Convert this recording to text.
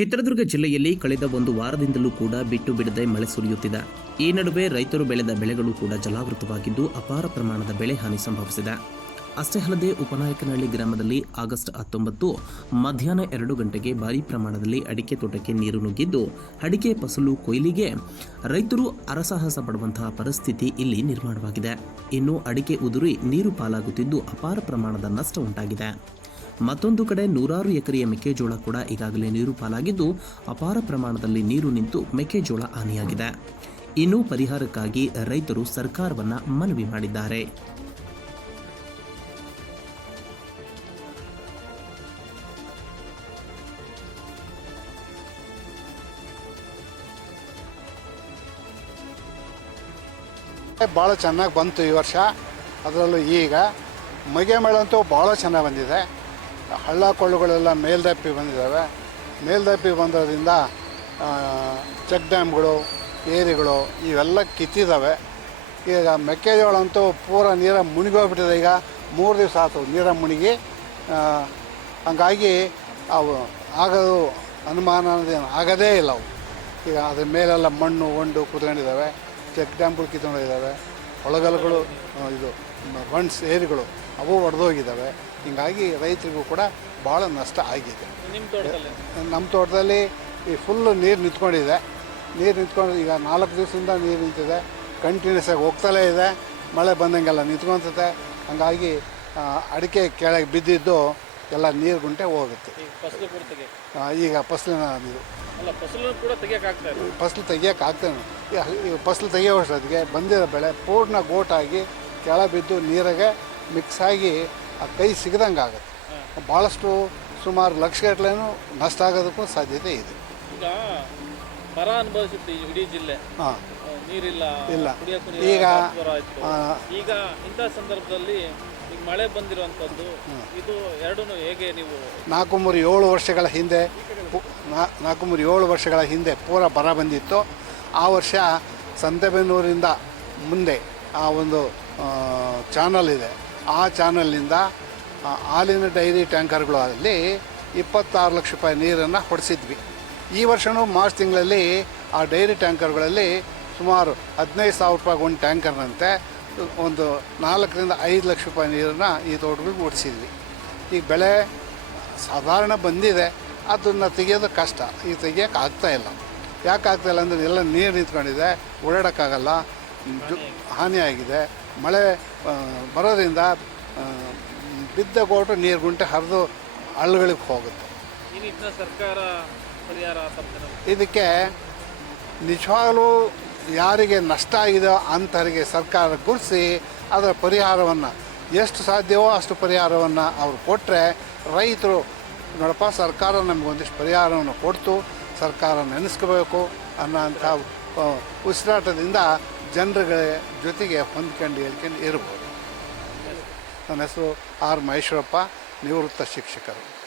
ಚಿತ್ರದುರ್ಗ ಜಿಲ್ಲೆಯಲ್ಲಿ ಕಳೆದ ಒಂದು ವಾರದಿಂದಲೂ ಕೂಡ ಬಿಟ್ಟು ಬಿಡದೆ ಮಳೆ ಸುರಿಯುತ್ತಿದೆ. ಈ ನಡುವೆ ರೈತರು ಬೆಳೆದ ಬೆಳೆಗಳು ಕೂಡ ಜಲಾವೃತವಾಗಿದ್ದು ಅಪಾರ ಪ್ರಮಾಣದ ಬೆಳೆ ಹಾನಿ ಸಂಭವಿಸಿದೆ. ಅಷ್ಟೇ ಅಲ್ಲದೆ ಉಪನಾಯಕನಹಳ್ಳಿ ಗ್ರಾಮದಲ್ಲಿ ಆಗಸ್ಟ್ ಹತ್ತೊಂಬತ್ತು ಮಧ್ಯಾಹ್ನ ಎರಡು ಗಂಟೆಗೆ ಭಾರೀ ಪ್ರಮಾಣದಲ್ಲಿ ಅಡಿಕೆ ತೋಟಕ್ಕೆ ನೀರು ನುಗ್ಗಿದ್ದು, ಅಡಿಕೆ, ಫಸಲು, ಕೊಯ್ಲಿಗೆ ರೈತರು ಅರಸಾಹಸ ಪಡುವಂತಹ ಪರಿಸ್ಥಿತಿ ಇಲ್ಲಿ ನಿರ್ಮಾಣವಾಗಿದೆ. ಇನ್ನು ಅಡಿಕೆ ಉದುರಿ ನೀರು ಪಾಲಾಗುತ್ತಿದ್ದು ಅಪಾರ ಪ್ರಮಾಣದ ನಷ್ಟ ಉಂಟಾಗಿದೆ. ಮತ್ತೊಂದು ಕಡೆ ನೂರಾರು ಎಕರೆಯ ಮೆಕ್ಕೆಜೋಳ ಕೂಡ ಈಗಾಗಲೇ ನೀರು ಪಾಲಾಗಿದ್ದು ಅಪಾರ ಪ್ರಮಾಣದಲ್ಲಿ ನೀರು ನಿಂತು ಮೆಕ್ಕೆಜೋಳ ಹಾನಿಯಾಗಿದೆ. ಇನ್ನು ಪರಿಹಾರಕ್ಕಾಗಿ ರೈತರು ಸರ್ಕಾರವನ್ನ ಮನವಿ ಮಾಡಿದ್ದಾರೆ. ಭಾಳ ಚೆನ್ನಾಗಿ ಬಂತು ಈ ವರ್ಷ. ಅದರಲ್ಲೂ ಈಗ ಮಗೆ ಮಳೆ ಅಂತೂ ಭಾಳ ಚೆನ್ನಾಗಿ ಬಂದಿದೆ. ಹಳ್ಳ ಕೊಳ್ಳುಗಳೆಲ್ಲ ಮೇಲ್ದಪ್ಪಿ ಬಂದಿದ್ದಾವೆ. ಮೇಲ್ದಪ್ಪಿ ಬಂದೋದ್ರಿಂದ ಚೆಕ್ ಡ್ಯಾಮ್ಗಳು, ಏರಿಗಳು ಇವೆಲ್ಲ ಕಿತ್ತಿದ್ದಾವೆ. ಈಗ ಮೆಕ್ಕೆಜೋಳ ಅಂತೂ ಪೂರ ನೀರ ಮುಳುಗೋಗ್ಬಿಟ್ಟಿದೆ ಈಗ ಮೂರು ದಿವಸ ಆಯ್ತು ನೀರ ಮುಣಿಗಿ ಹಂಗಾಗಿ ಅವು ಆಗೋದು ಅನುಮಾನ ಅನ್ನೋದೇನು ಆಗೋದೇ ಇಲ್ಲ ಅವು. ಈಗ ಅದ್ರ ಮೇಲೆಲ್ಲ ಮಣ್ಣು ಒಂಡು ಕುತ್ಕೊಂಡಿದ್ದಾವೆ. ಚೆಕ್ ಡ್ಯಾಮ್ಗಳು ಕಿತ್ಕೊಂಡಿದ್ದಾವೆ ಹೊಳಗಲ್ಗಳು ಇದು. ಬಂಡ್ಸ್ ಏರಿಗಳು ಅವು ಒಡೆದೋಗಿದ್ದಾವೆ. ಹೀಗಾಗಿ ರೈತರಿಗೂ ಕೂಡ ಭಾಳ ನಷ್ಟ ಆಗಿದೆ. ನಿಮ್ಮ ತೋಟದಲ್ಲಿ ಈ ಫುಲ್ಲು ನೀರು ನಿಂತ್ಕೊಂಡಿದೆ. ನೀರು ನಿಂತ್ಕೊಂಡು ಈಗ ನಾಲ್ಕು ದಿವಸದಿಂದ ನೀರು ನಿಂತಿದೆ. ಕಂಟಿನ್ಯೂಸ್ ಆಗಿ ಹೋಗ್ತಲೇ ಇದೆ. ಮಳೆ ಬಂದಂಗೆಲ್ಲ ನಿಂತ್ಕೊತತೆ ಹಂಗಾಗಿ ಅಡಿಕೆ ಕೆಳಗೆ ಬಿದ್ದಿದ್ದು ಎಲ್ಲ ನೀರು ಗುಂಟೆ ಹೋಗುತ್ತೆ. ಈಗ ಫಸಲಿನ ನೀರು. ಫಸಲು ಕೂಡ ತೆಗಿಯೋಕ್ಕಾಗ್ತಾ ಇಲ್ಲ ಫಸಲು ಅದಕ್ಕೆ ಈಗ ಫಸಲು ತೆಗಿಯೋಷ್ಟೊತ್ತಿಗೆ ಬಂದಿರೋ ಬೆಳೆ ಪೂರ್ಣ ಗೋಟಾಗಿ ಕೆಳ ಬಿದ್ದು ನೀರಾಗೆ ಮಿಕ್ಸ್ ಆಗಿ ಆ ಕೈ ಸಿಗದಂಗೆ ಆಗುತ್ತೆ. ಭಾಳಷ್ಟು ಸುಮಾರು ಲಕ್ಷಗಟ್ಟಲೆನೂ ನಷ್ಟ ಆಗೋದಕ್ಕೂ ಸಾಧ್ಯತೆ ಇದೆ. ಈಗ ಬರ ಅನುಭವಿಸುತ್ತೆ ಈ ಇಡೀ ಜಿಲ್ಲೆ. ಹಾಂ. ನೀರಿಲ್ಲ ಇಲ್ಲ. ಕುಡಿಯೋಕ್ಕೂ ಈಗ, ಜ್ವರ ಆಯ್ತು. ಆ, ಈಗ ಇಂಥ ಸಂದರ್ಭದಲ್ಲಿ ಈಗ ಮಳೆ ಬಂದಿರುವಂಥದ್ದು ಇದು ಎರಡೂ ಹೇಗೆ ನೀವು ನಾಲ್ಕು ಮೂರು ಏಳು ವರ್ಷಗಳ ಹಿಂದೆ ಪು- ನಾ- ನಾಲ್ಕು ಮೂರು ಏಳು ವರ್ಷಗಳ ಹಿಂದೆ ಪೂರ ಬರ ಬಂದಿತ್ತು. ಆ ವರ್ಷ ಸಂತೆಬೆನ್ನೂರಿಂದ ಮುಂದೆ ಆ ಒಂದು ಚಾನಲ್ ಇದೆ. ಆ ಚಾನಲ್ನಿಂದ ಹಾಲಿನ ಡೈರಿ ಟ್ಯಾಂಕರ್ಗಳು ಅಲ್ಲಿ ಇಪ್ಪತ್ತಾರು ಲಕ್ಷ ರೂಪಾಯಿ ನೀರನ್ನು ಹೊಡೆಸಿದ್ವಿ. ಈ ವರ್ಷವೂ ಮಾರ್ಚ್ ತಿಂಗಳಲ್ಲಿ ಆ ಡೈರಿ ಟ್ಯಾಂಕರ್ಗಳಲ್ಲಿ ಸುಮಾರು ಹದಿನೈದು ಸಾವಿರ ರೂಪಾಯಿ ಒಂದು ಟ್ಯಾಂಕರ್ನಂತೆ, ಒಂದು ನಾಲ್ಕರಿಂದ ಐದು ಲಕ್ಷ ರೂಪಾಯಿ ನೀರನ್ನು ಈ ತೋಟಗಳಿಗೆ ಓಡಿಸಿದ್ವಿ ಈಗ ಬೆಳೆ ಸಾಧಾರಣ ಬಂದಿದೆ. ಅದನ್ನು ತೆಗೆಯೋದು ಕಷ್ಟ. ಈಗ ತೆಗಿಯೋಕೆ ಆಗ್ತಾ ಇಲ್ಲ. ಯಾಕೆ ಆಗ್ತಾಯಿಲ್ಲ ಅಂದರೆ ಎಲ್ಲ ನೀರು ನಿಂತ್ಕೊಂಡಿದೆ. ಓಡಾಡೋಕ್ಕಾಗಲ್ಲ. ಜು- ಹಾನಿಯಾಗಿದೆ. ಮಳೆ ಬರೋದ್ರಿಂದ ಬಿದ್ದ ಕೋಟು ನೀರು ಗುಂಟೆ ಹರಿದು ಹಳ್ಳಗಳಿಗೆ ಹೋಗುತ್ತೆ. ಸರ್ಕಾರ ಪರಿಹಾರ ಇದಕ್ಕೆ ನಿಜವಾಗಲೂ ಯಾರಿಗೆ ನಷ್ಟ ಆಗಿದೆಯೋ ಅಂಥವರಿಗೆ ಸರ್ಕಾರ ಗುರ್ಸಿ ಅದರ ಪರಿಹಾರವನ್ನು ಎಷ್ಟು ಸಾಧ್ಯವೋ ಅಷ್ಟು ಪರಿಹಾರವನ್ನು ಅವರು ಕೊಟ್ಟರೆ ರೈತರು ನೋಡಪ್ಪ ಸರ್ಕಾರ ನಮಗೊಂದಿಷ್ಟು ಪರಿಹಾರವನ್ನು ಕೊಡ್ತು ಸರ್ಕಾರ ನೆನೆಸ್ಕೋಬೇಕು ಅನ್ನೋ ಅಂಥ ಉಸಿರಾಟದಿಂದ ಜನರುಗಳ ಜೊತೆಗೆ ಹೊಂದ್ಕೊಂಡು ಹೇಳ್ಕೊಂಡು ಇರ್ಬೋದು. ನನ್ನ ಹೆಸರು ಆರ್ ಮಹೇಶ್ವರಪ್ಪ ನಿವೃತ್ತ ಶಿಕ್ಷಕರು.